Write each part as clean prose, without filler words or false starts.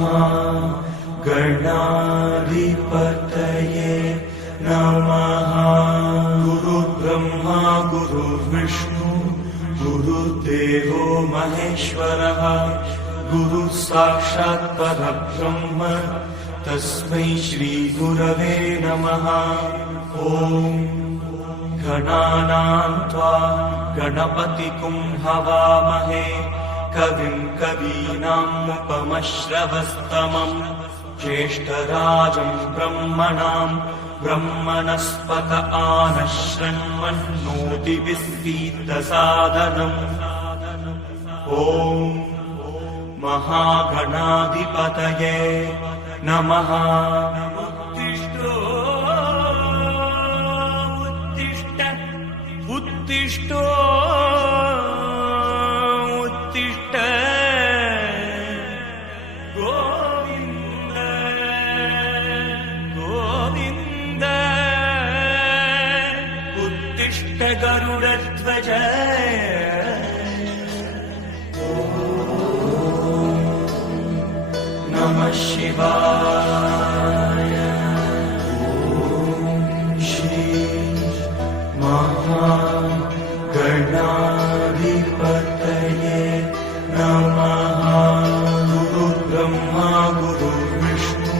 महागणाधिपतये नमः। गुरुर्ब्रह्मा गुरुर्विष्णु गुरुर्देवो महेश्वरः गुरुः साक्षात् परब्रह्म तस्मै श्रीगुरवे नमः। ॐ गणानां त्वा गणपतिं हवामहे कविं कवीनामुपमश्रवस्तमम् ज्येष्ठराजं ब्रह्मणां ब्रह्मणस्पत आनश्रण्वन्नोतिभिस्सीदसादनम्। ॐ महागणाधिपतये नमः। उत्तिष्ठ उत्तिष्ठ गोविन्द गोविन्द उत्तिष्ठ गरुडध्वज। नमः शिवाय। श्री महागणाधिपतये नमः। गुरुर्ब्रह्मा गुरुर्विष्णु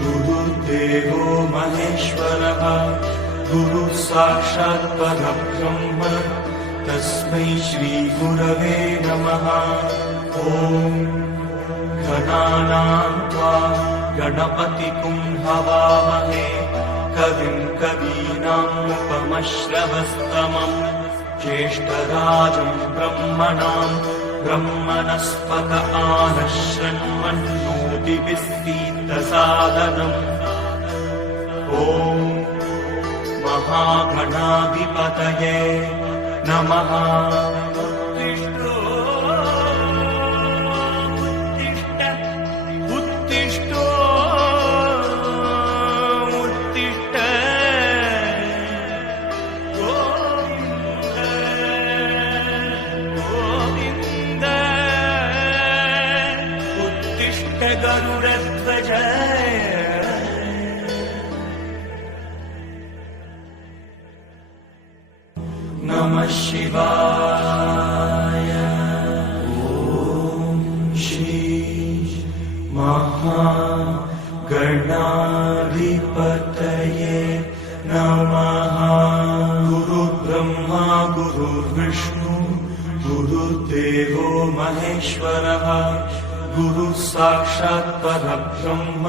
गुरुर्देवो महेश्वरः गुरुः साक्षात् परब्रह्म तस्मै श्रीगुरवे नमः। ॐ गणानां त्वा गणपतिं हवामहे कविं कवीनामुपमश्रवस्तमम् ज्येष्ठराजं ब्रह्मणां ब्रह्मणस्पत आनश्रण्वन्नोतिभिस्सीदसादनम्। ॐ महागणाधिपतये नमः। उत्तिष्ठ उत्तिष्ठ गोविन्द गोविन्द उत्तिष्ठ गरुडध्वज। नमः शिवाय। ॐ श्री महागणाधिपतये नमः। गुरुर्ब्रह्मा गुरुर्विष्णु गुरुर्देवो महेश्वरः गुरुः साक्षात् परब्रह्म